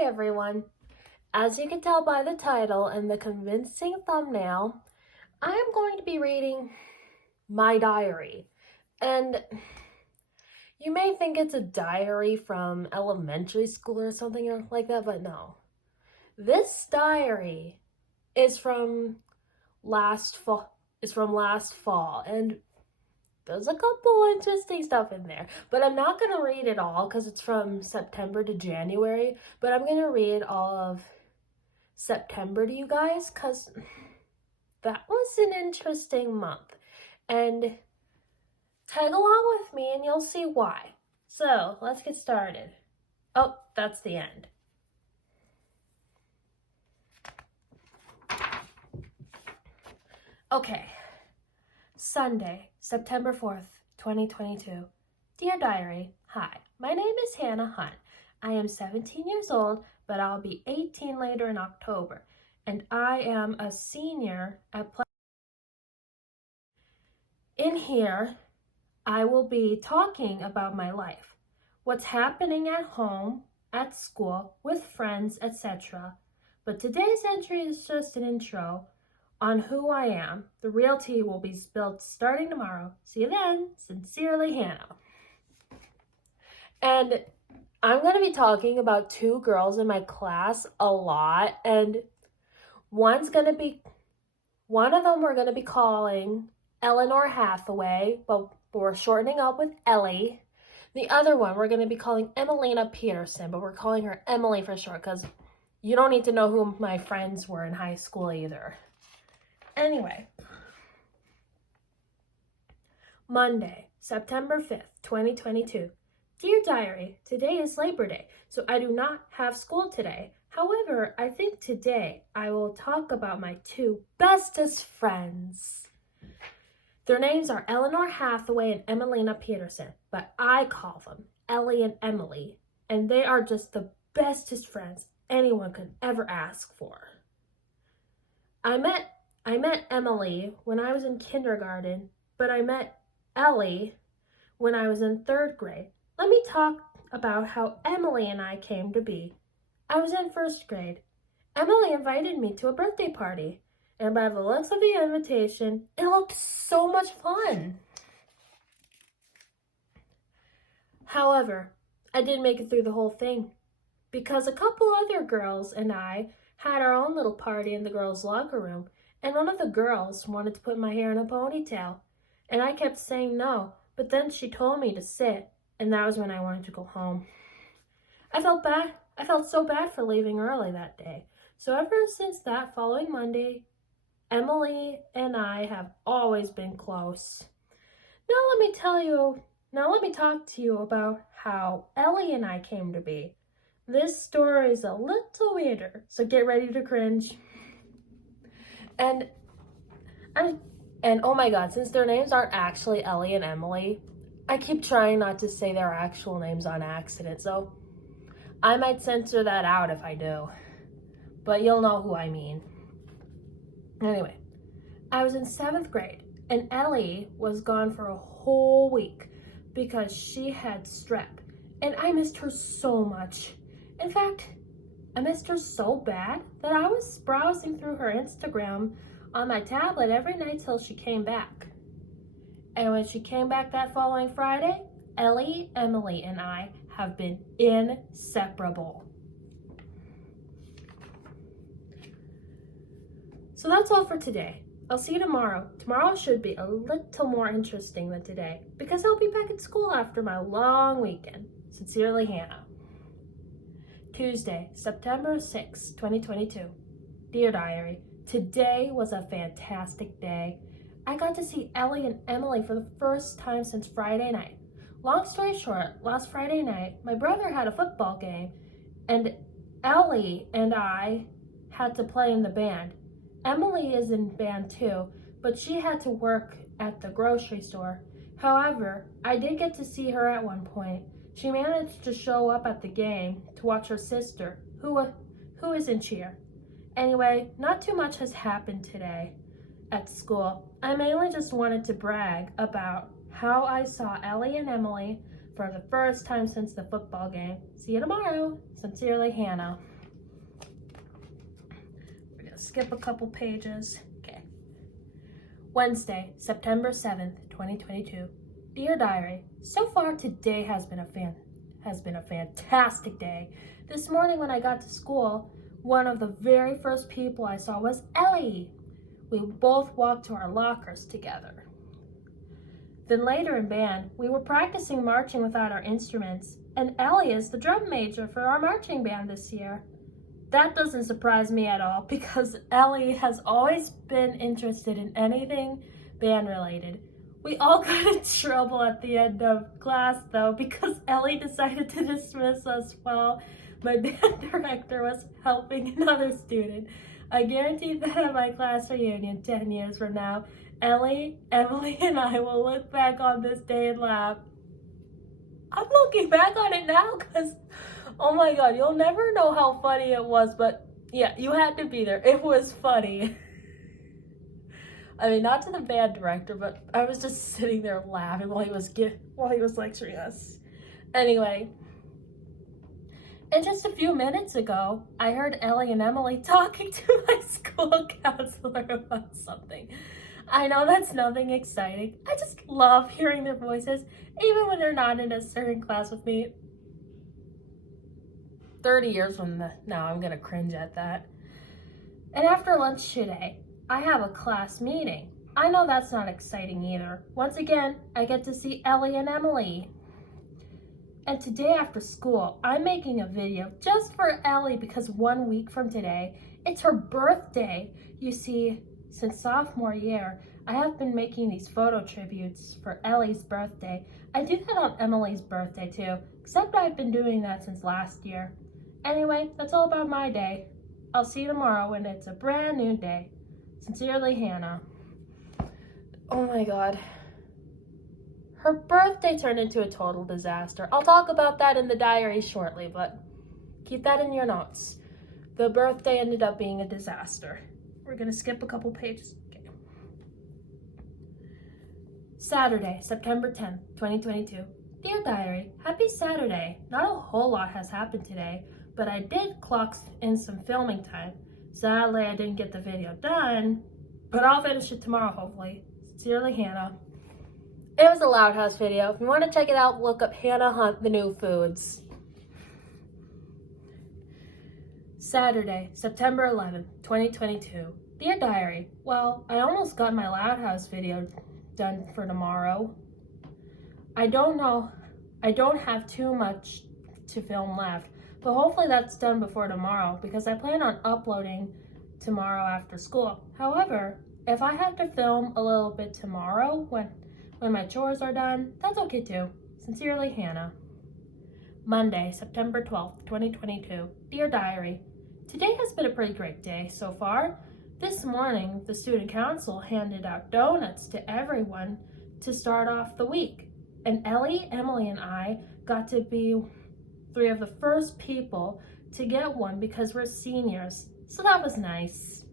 Hi everyone! As you can tell by the title and the convincing thumbnail, I am going to be reading my diary. And you may think it's a diary from elementary school or something like that, but no. This diary is from last fall, and there's a couple interesting stuff in there, but I'm not going to read it all because it's from September to January, but I'm going to read all of September to you guys because that was an interesting month. And tag along with me and you'll see why. So let's get started. Oh, that's the end. Okay. Sunday, September 4th, 2022. Dear Diary, hi. My name is Hannah Hunt. I am 17 years old, but I'll be 18 later in October, and I am a senior at In here, I will be talking about my life, what's happening at home, at school, with friends, etc. But today's entry is just an intro on who I am. The real tea will be spilled starting tomorrow. See you then. Sincerely, Hannah. And I'm going to be talking about two girls in my class a lot, and one of them we're going to be calling Eleanor Hathaway, but we're shortening up with Ellie. The other one we're going to be calling Emelina Peterson, but we're calling her Emily for short because you don't need to know who my friends were in high school either. Anyway, Monday, September 5th, 2022. Dear Diary, today is Labor Day, so I do not have school today. However, I think today I will talk about my two bestest friends. Their names are Eleanor Hathaway and Emelina Peterson, but I call them Ellie and Emily, and they are just the bestest friends anyone could ever ask for. I met Emily when I was in kindergarten, but I met Ellie when I was in 3rd grade. Let me talk about how Emily and I came to be. I was in 1st grade. Emily invited me to a birthday party, and by the looks of the invitation, it looked so much fun. However, I didn't make it through the whole thing because a couple other girls and I had our own little party in the girls' locker room, and one of the girls wanted to put my hair in a ponytail, and I kept saying no, but then she told me to sit, and that was when I wanted to go home. I felt so bad for leaving early that day. So ever since that following Monday, Emily and I have always been close. Now let me talk to you about how Ellie and I came to be. This story is a little weirder, so get ready to cringe. And oh my god, since their names aren't actually Ellie and Emily, I keep trying not to say their actual names on accident, so I might censor that out if I do. But you'll know who I mean. Anyway, I was in 7th grade, and Ellie was gone for a whole week because she had strep, and I missed her so much. In fact, I missed her so bad that I was browsing through her Instagram on my tablet every night till she came back. And when she came back that following Friday, Ellie, Emily, and I have been inseparable. So that's all for today. I'll see you tomorrow. Tomorrow should be a little more interesting than today because I'll be back at school after my long weekend. Sincerely, Hannah. Tuesday, September 6, 2022. Dear Diary, today was a fantastic day. I got to see Ellie and Emily for the first time since Friday night. Long story short, last Friday night, my brother had a football game, and Ellie and I had to play in the band. Emily is in band too, but she had to work at the grocery store. However, I did get to see her at one point. She managed to show up at the game to watch her sister, who is in cheer. Anyway, not too much has happened today at school. I mainly just wanted to brag about how I saw Ellie and Emily for the first time since the football game. See you tomorrow. Sincerely, Hannah. skip a couple pages. Okay. Wednesday, September 7th, 2022. Dear Diary, so far today has been a fantastic day. This morning when I got to school, one of the very first people I saw was Ellie. We both walked to our lockers together. Then later in band, we were practicing marching without our instruments, and Ellie is the drum major for our marching band this year. That doesn't surprise me at all because Ellie has always been interested in anything band related. We all got in trouble at the end of class though because Ellie decided to dismiss us while my band director was helping another student. I guarantee that at my class reunion 10 years from now, Ellie, Emily, and I will look back on this day and laugh. I'm looking back on it now because, oh my god, you'll never know how funny it was, but yeah, you had to be there. It was funny. I mean, not to the band director, but I was just sitting there laughing while he was lecturing us. Anyway, and just a few minutes ago, I heard Ellie and Emily talking to my school counselor about something. I know that's nothing exciting. I just love hearing their voices, even when they're not in a certain class with me. 30 years from now, I'm gonna cringe at that. And after lunch today, I have a class meeting. I know that's not exciting either. Once again, I get to see Ellie and Emily. And today after school, I'm making a video just for Ellie because 1 week from today, it's her birthday. You see, since sophomore year, I have been making these photo tributes for Ellie's birthday. I do that on Emily's birthday too, except I've been doing that since last year. Anyway, that's all about my day. I'll see you tomorrow when it's a brand new day. Sincerely, Hannah. Oh my god. Her birthday turned into a total disaster. I'll talk about that in the diary shortly, but keep that in your notes. The birthday ended up being a disaster. We're gonna skip a couple pages. Okay. Saturday, September 10th, 2022. Dear Diary, happy Saturday. Not a whole lot has happened today, but I did clock in some filming time. Sadly, I didn't get the video done, but I'll finish it tomorrow, hopefully. Sincerely, Hannah. It was a Loud House video. If you want to check it out, look up Hannah Hunt, The New Foods. Saturday, September 11th, 2022. Dear Diary, well, I almost got my Loud House video done for tomorrow. I don't have too much to film left, but hopefully that's done before tomorrow because I plan on uploading tomorrow after school. However, if I have to film a little bit tomorrow when my chores are done, that's okay too. Sincerely, Hannah. Monday, September 12th, 2022. Dear Diary, today has been a pretty great day so far. This morning, the student council handed out donuts to everyone to start off the week. And Ellie, Emily, and I got to be 3 of the first people to get one because we're seniors. So that was nice.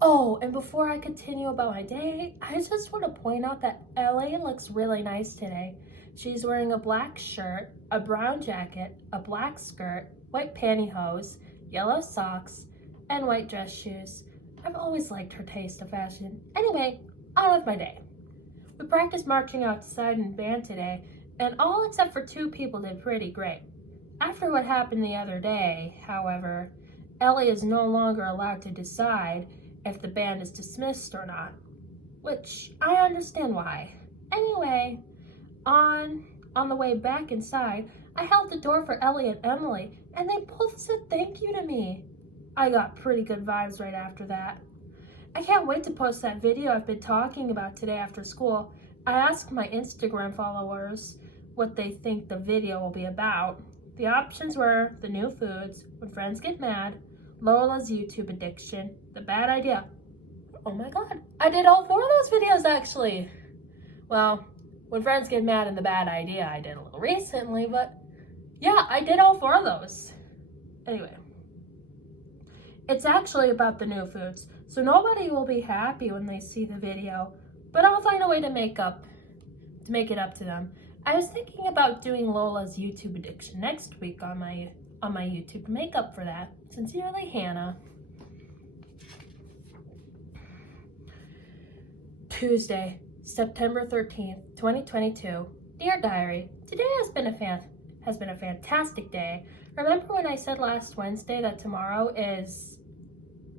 Oh, and before I continue about my day, I just want to point out that Ellie looks really nice today. She's wearing a black shirt, a brown jacket, a black skirt, white pantyhose, yellow socks, and white dress shoes. I've always liked her taste of fashion. Anyway, on with my day. We practiced marching outside in band today, and all except for 2 people did pretty great. After what happened the other day, however, Ellie is no longer allowed to decide if the band is dismissed or not, which I understand why. Anyway, on the way back inside, I held the door for Ellie and Emily, and they both said thank you to me. I got pretty good vibes right after that. I can't wait to post that video I've been talking about today after school. I asked my Instagram followers what they think the video will be about. The options were The New Foods, When Friends Get Mad, Lola's YouTube Addiction, The Bad Idea. Oh my god, I did all 4 of those videos actually. Well, When Friends Get Mad and The Bad Idea I did a little recently, but yeah, I did all 4 of those. Anyway, it's actually about The New Foods, so nobody will be happy when they see the video, but I'll find a way to make it up to them. I was thinking about doing Lola's YouTube Addiction next week on on my YouTube to make up for that. Sincerely, Hannah. Tuesday, September 13th, 2022. Dear Diary, today has been a fantastic day. Remember when I said last Wednesday that tomorrow is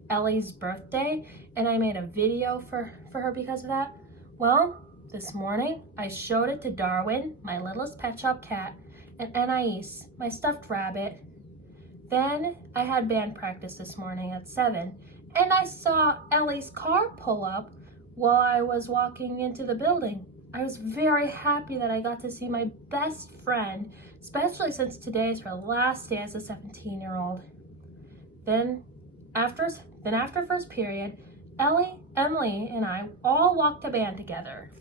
Ellie's birthday and I made a video for her because of that? Well, this morning I showed it to Darwin, my littlest pet shop cat, and Anais, my stuffed rabbit. Then I had band practice this morning at 7 and I saw Ellie's car pull up while I was walking into the building. I was very happy that I got to see my best friend, especially since today is her last day as a 17-year-old. Then after first period, Ellie, Emily, and I all walked a band together.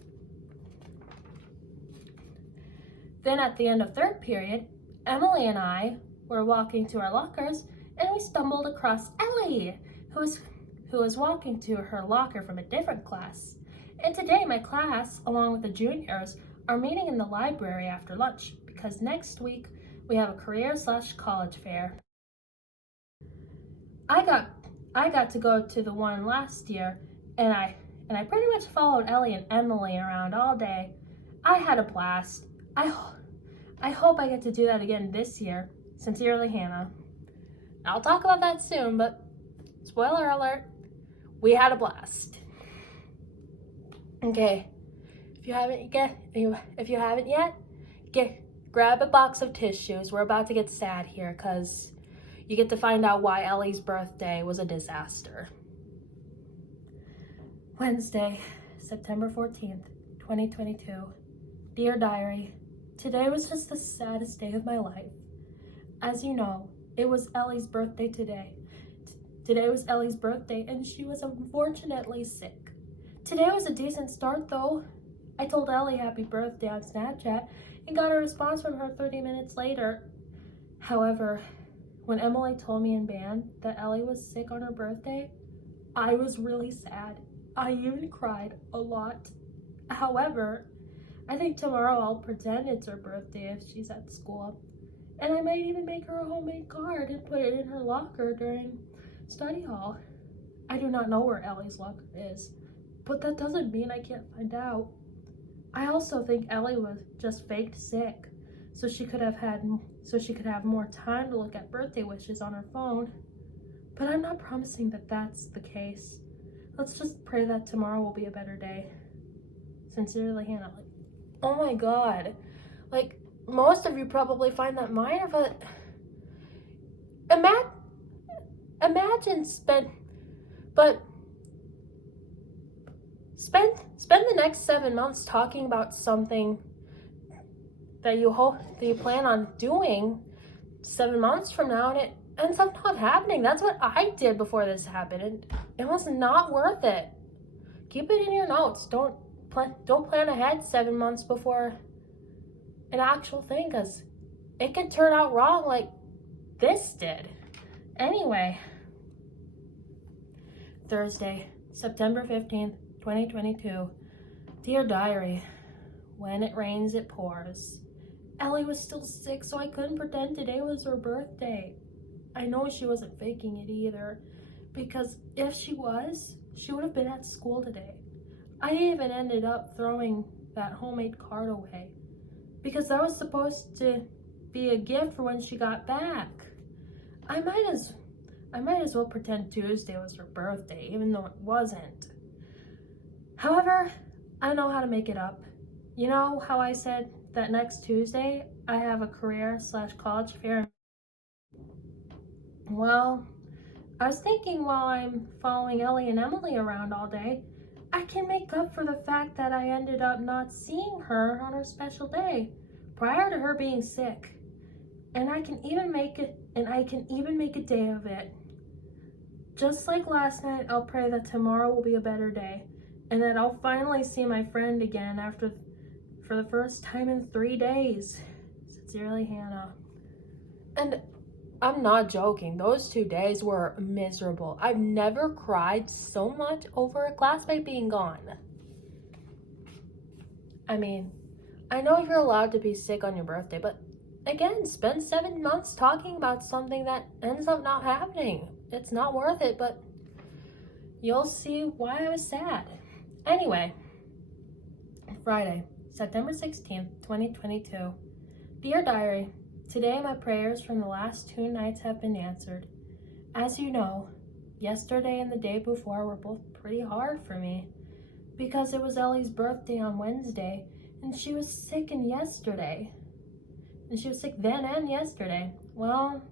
Then at the end of third period, Emily and I were walking to our lockers and we stumbled across Ellie, who was walking to her locker from a different class. And today my class, along with the juniors, are meeting in the library after lunch because next week we have a career/college fair. I got to go to the one last year and I pretty much followed Ellie and Emily around all day. I had a blast. I hope I get to do that again this year. Sincerely, Hannah. I'll talk about that soon, but spoiler alert, we had a blast. Okay, if you haven't yet, grab a box of tissues. We're about to get sad here because you get to find out why Ellie's birthday was a disaster. Wednesday, September 14th, 2022. Dear Diary, today was just the saddest day of my life. As you know, it was Ellie's birthday today. Today was Ellie's birthday and she was unfortunately sick. Today was a decent start though. I told Ellie happy birthday on Snapchat and got a response from her 30 minutes later. However, when Emily told me in band that Ellie was sick on her birthday, I was really sad. I even cried a lot. However, I think tomorrow I'll pretend it's her birthday if she's at school. And I might even make her a homemade card and put it in her locker during study hall. I do not know where Ellie's locker is, but that doesn't mean I can't find out. I also think Ellie was just faked sick, so she could have more time to look at birthday wishes on her phone. But I'm not promising that that's the case. Let's just pray that tomorrow will be a better day. Sincerely, Hannah. Oh my god. Like, most of you probably find that minor, but imagine spend the next 7 months talking about something that you plan on doing 7 months from now, and it ends up not happening. That's what I did before this happened, and it was not worth it. Keep it in your notes. Don't plan ahead 7 months before an actual thing, because it could turn out wrong like this did. Anyway, Thursday, September 15th, 2022. Dear Diary, when it rains, it pours. Ellie was still sick, so I couldn't pretend today was her birthday. I know she wasn't faking it either, because if she was, she would have been at school today. I even ended up throwing that homemade card away, because that was supposed to be a gift for when she got back. I might as well pretend Tuesday was her birthday, even though it wasn't. However, I know how to make it up. You know how I said that next Tuesday I have a career/college fair? Well, I was thinking while I'm following Ellie and Emily around all day, I can make up for the fact that I ended up not seeing her on her special day prior to her being sick. And I can even make a day of it. Just like last night, I'll pray that tomorrow will be a better day and that I'll finally see my friend again for the first time in 3 days. Sincerely, Hannah. And I'm not joking. Those 2 days were miserable. I've never cried so much over a classmate being gone. I mean, I know you're allowed to be sick on your birthday, but again, spend 7 months talking about something that ends up not happening. It's not worth it, but you'll see why I was sad. Anyway, Friday, September 16th, 2022. Dear Diary, today my prayers from the last 2 nights have been answered. As you know, yesterday and the day before were both pretty hard for me because it was Ellie's birthday on Wednesday and she was sick yesterday. And she was sick then and yesterday. Well,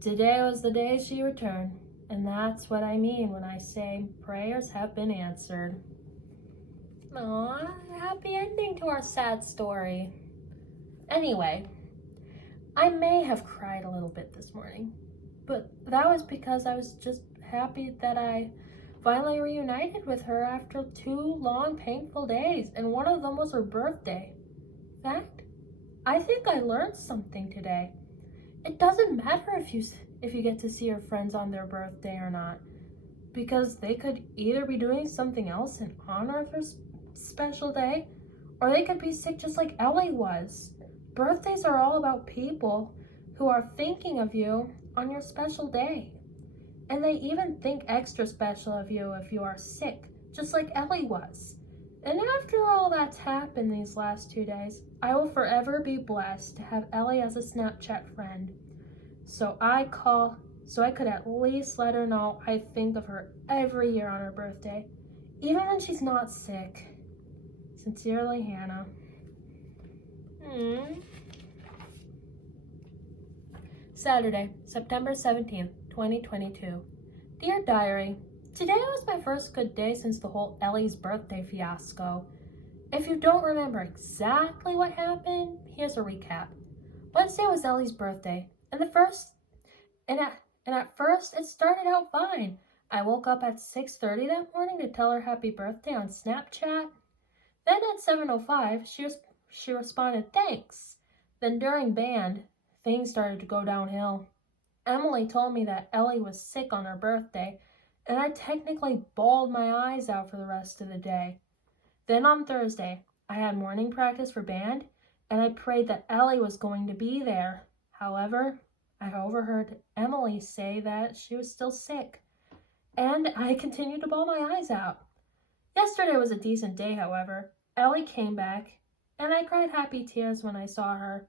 today was the day she returned, and that's what I mean when I say prayers have been answered. Aw, happy ending to our sad story. Anyway, I may have cried a little bit this morning, but that was because I was just happy that I finally reunited with her after 2 long, painful days, and one of them was her birthday. In fact, I think I learned something today. It doesn't matter if you get to see your friends on their birthday or not, because they could either be doing something else in honor of their special day, or they could be sick just like Ellie was. Birthdays are all about people who are thinking of you on your special day. And they even think extra special of you if you are sick, just like Ellie was. And after all that's happened these last 2 days, I will forever be blessed to have Ellie as a Snapchat friend. So I could at least let her know I think of her every year on her birthday, even when she's not sick. Sincerely, Hannah. Saturday, September 17th, 2022. Dear Diary, today was my first good day since the whole Ellie's birthday fiasco. If you don't remember exactly what happened, here's a recap. Wednesday was Ellie's birthday, and at first it started out fine. I woke up at 6:30 that morning to tell her happy birthday on Snapchat. Then at 7:05, she responded, "Thanks." Then during band, things started to go downhill. Emily told me that Ellie was sick on her birthday, and I technically bawled my eyes out for the rest of the day. Then on Thursday, I had morning practice for band, and I prayed that Ellie was going to be there. However, I overheard Emily say that she was still sick, and I continued to bawl my eyes out. Yesterday was a decent day, however. Ellie came back, and I cried happy tears when I saw her.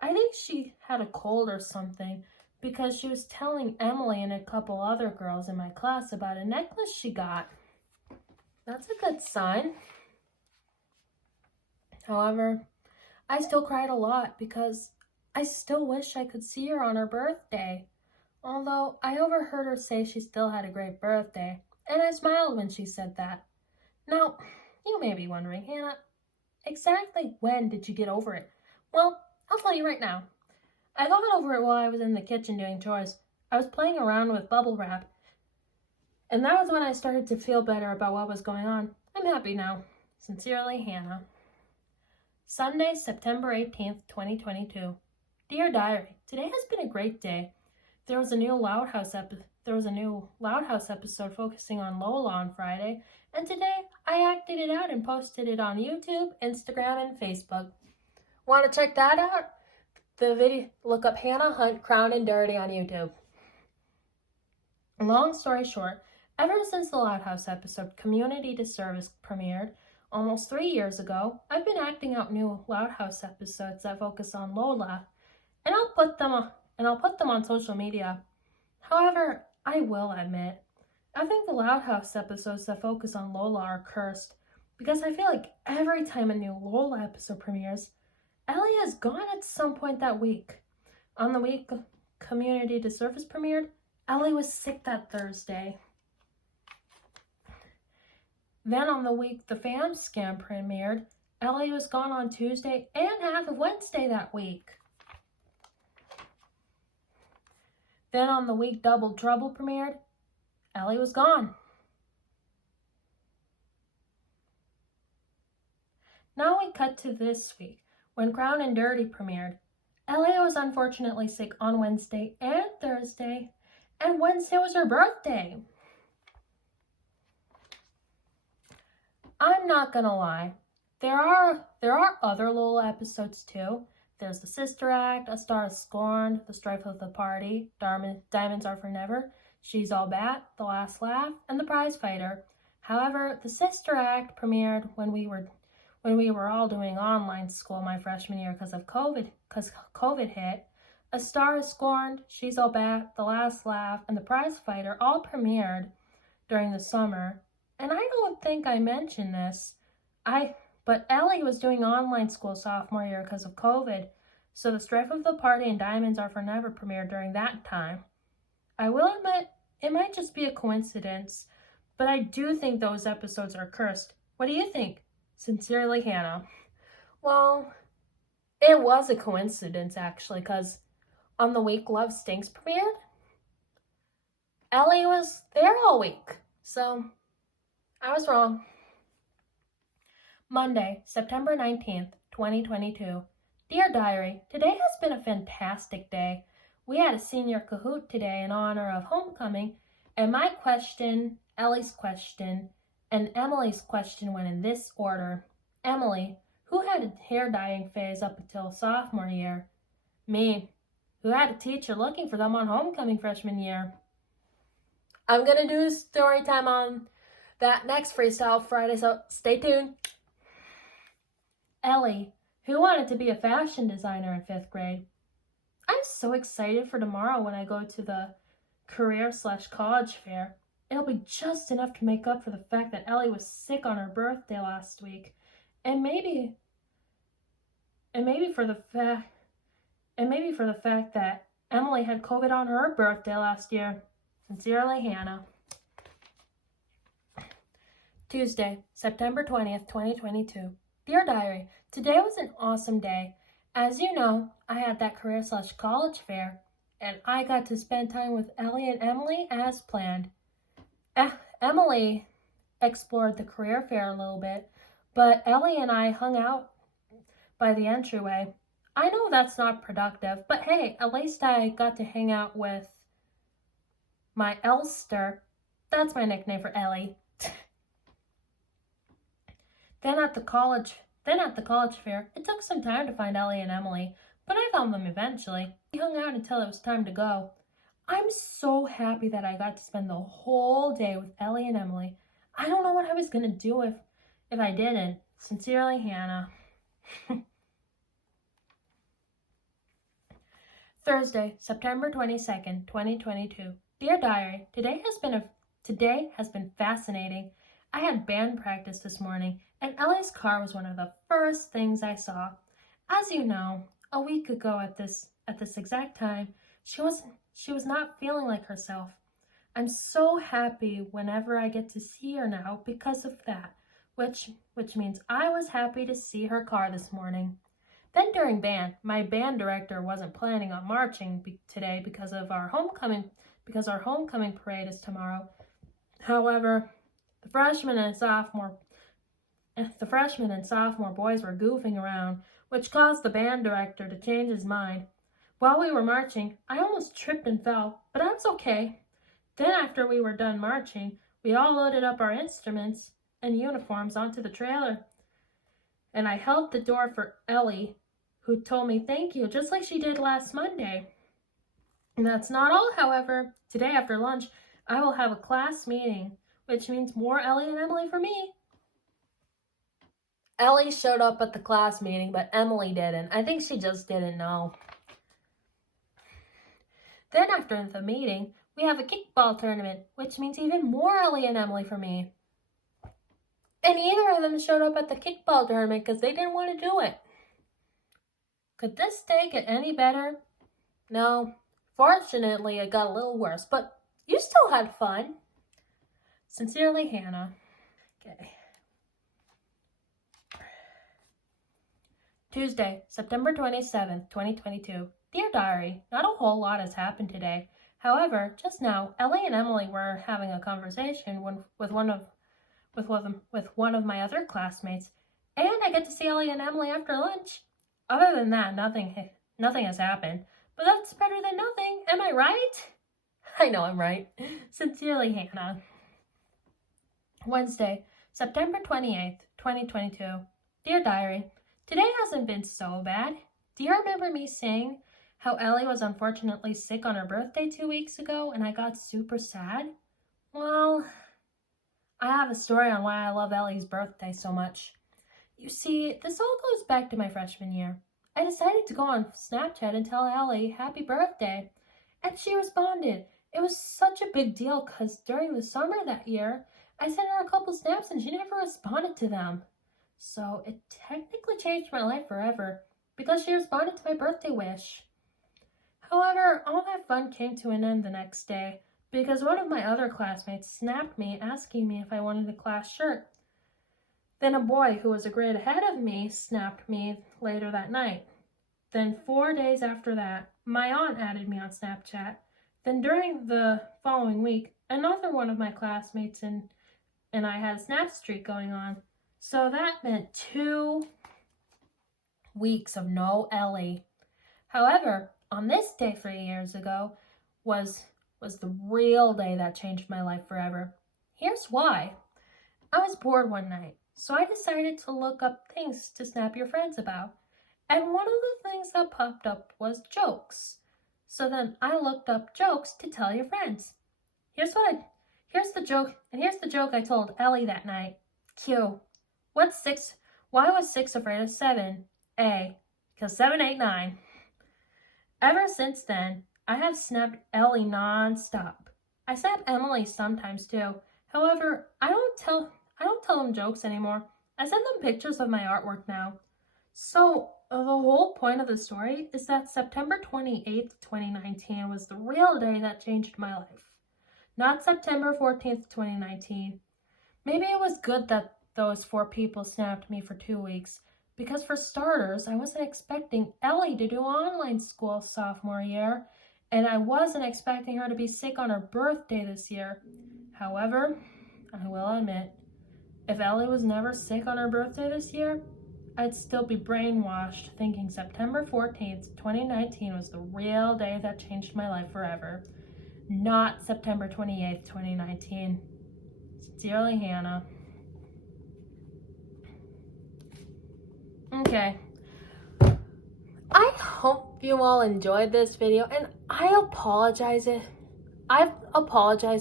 I think she had a cold or something, because she was telling Emily and a couple other girls in my class about a necklace she got. That's a good sign. However, I still cried a lot because I still wish I could see her on her birthday. Although I overheard her say she still had a great birthday, and I smiled when she said that. Now, you may be wondering, Hannah, exactly when did you get over it? Well, I'll tell you right now. I got over it while I was in the kitchen doing chores. I was playing around with bubble wrap, and that was when I started to feel better about what was going on. I'm happy now. Sincerely, Hannah. Sunday, September 18th, 2022. Dear Diary, today has been a great day. There was a new Loud House episode focusing on Lola on Friday, and today I acted it out and posted it on YouTube, Instagram, and Facebook. Want to check that out? The video, look up Hannah Hunt Crown and Dirty on YouTube. Long story short, ever since the Loud House episode Community Disservice premiered almost 3 years ago, I've been acting out new Loud House episodes that focus on Lola, and I'll put them on social media. However, I will admit, I think the Loud House episodes that focus on Lola are cursed, because I feel like every time a new Lola episode premieres, Ellie is gone at some point that week. On the week Community Disservice premiered, Ellie was sick that Thursday. Then on the week the Fam Scam premiered, Ellie was gone on Tuesday and half of Wednesday that week. Then on the week Double Trouble premiered, Ellie was gone. Now we cut to this week, when Crown and Dirty premiered. Ellie was unfortunately sick on Wednesday and Thursday, and Wednesday was her birthday. I'm not gonna lie, there are other Lola episodes too There's the Sister Act, A Star is Scorned, The Strife of the Party, Diamonds Are For Never, She's All Bat, The Last Laugh, and The Prize Fighter. However, the Sister Act premiered when we were all doing online school my freshman year because COVID hit. A Star is Scorned, She's All Bat, The Last Laugh, and The Prize Fighter all premiered during the summer. And I don't think I mentioned this, but Ellie was doing online school sophomore year because of COVID, so The Strife of the Party and Diamonds Are For Never premiered during that time. I will admit, it might just be a coincidence, but I do think those episodes are cursed. What do you think? Sincerely, Hannah. Well, it was a coincidence, actually, because on the week Love Stinks premiered, Ellie was there all week, so I was wrong. Monday, September 19th, 2022. Dear Diary, today has been a fantastic day. We had a senior Kahoot today in honor of homecoming, and my question, Ellie's question, and Emily's question went in this order. Emily, who had a hair dyeing phase up until sophomore year? Me, who had a teacher looking for them on homecoming freshman year. I'm going to do story time on that next Freestyle Friday, so stay tuned. Ellie, who wanted to be a fashion designer in 5th grade? I'm so excited for tomorrow when I go to the career/college fair. It'll be just enough to make up for the fact that Ellie was sick on her birthday last week. And maybe for the fact that Emily had COVID on her birthday last year. Sincerely, Hannah. Tuesday, September 20th, 2022. Dear Diary, today was an awesome day. As you know, I had that career/college fair, and I got to spend time with Ellie and Emily as planned. Emily explored the career fair a little bit, but Ellie and I hung out by the entryway. I know that's not productive, but hey, at least I got to hang out with my Elster. That's my nickname for Ellie. Then at the college fair, it took some time to find Ellie and Emily, but I found them eventually. We hung out until it was time to go. I'm so happy that I got to spend the whole day with Ellie and Emily. I don't know what I was going to do if I didn't. Sincerely, Hannah. Thursday, September 22nd, 2022. Dear Diary, today has been fascinating. I had band practice this morning, and Ellie's car was one of the first things I saw. As you know, a week ago at this exact time, she was not feeling like herself. I'm so happy whenever I get to see her now because of that, which means I was happy to see her car this morning. Then during band, my band director wasn't planning on marching today because our homecoming parade is tomorrow. However, the freshmen and sophomore boys were goofing around, which caused the band director to change his mind. While we were marching, I almost tripped and fell, but that's okay. Then after we were done marching, we all loaded up our instruments and uniforms onto the trailer. And I held the door for Ellie, who told me thank you, just like she did last Monday. And that's not all, however. Today after lunch, I will have a class meeting, which means more Ellie and Emily for me. Ellie showed up at the class meeting, but Emily didn't. I think she just didn't know. Then after the meeting, we have a kickball tournament, which means even more Ellie and Emily for me. And neither of them showed up at the kickball tournament because they didn't want to do it. Could this day get any better? No. Fortunately, it got a little worse, but you still had fun. Sincerely, Hannah. Okay. Tuesday, September 27th, 2022. Dear Diary, not a whole lot has happened today. However, just now, Ellie and Emily were having a conversation with one of my other classmates, and I get to see Ellie and Emily after lunch. Other than that, nothing has happened. But that's better than nothing, am I right? I know I'm right. Sincerely, Hannah. Wednesday, September 28th, 2022. Dear Diary, today hasn't been so bad. Do you remember me saying how Ellie was unfortunately sick on her birthday 2 weeks ago and I got super sad? Well, I have a story on why I love Ellie's birthday so much. You see, this all goes back to my freshman year. I decided to go on Snapchat and tell Ellie happy birthday, and she responded. It was such a big deal because during the summer that year, I sent her a couple snaps and she never responded to them. So it technically changed my life forever because she responded to my birthday wish. However, all that fun came to an end the next day because one of my other classmates snapped me asking me if I wanted a class shirt. Then a boy who was a grade ahead of me snapped me later that night. Then 4 days after that, my aunt added me on Snapchat. Then during the following week, another one of my classmates and I had a snap streak going on. So that meant 2 weeks of no Ellie. However, on this day 3 years ago was the real day that changed my life forever. Here's why. I was bored one night, so I decided to look up things to snap your friends about. And one of the things that popped up was jokes. So then I looked up jokes to tell your friends. Here's the joke I told Ellie that night. Q. What's 6? Why was 6 afraid of 7? A. Because 7, 8, 9. Ever since then, I have snapped Ellie non-stop. I snap Emily sometimes too. However, I don't tell them jokes anymore. I send them pictures of my artwork now. So the whole point of the story is that September 28th, 2019 was the real day that changed my life. Not September 14th, 2019. Maybe it was good that those 4 people snapped me for 2 weeks. Because for starters, I wasn't expecting Ellie to do online school sophomore year, and I wasn't expecting her to be sick on her birthday this year. However, I will admit, if Ellie was never sick on her birthday this year, I'd still be brainwashed thinking September 14th, 2019 was the real day that changed my life forever, not September 28th, 2019. Sincerely, Hannah. Okay. I hope you all enjoyed this video, and I've apologized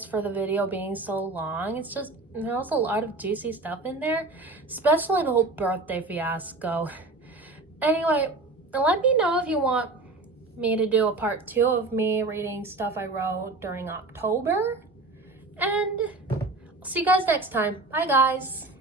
for the video being so long. It's just, there was a lot of juicy stuff in there, especially the whole birthday fiasco. Anyway, let me know if you want me to do a part 2 of me reading stuff I wrote during October, and I'll see you guys next time. Bye, guys.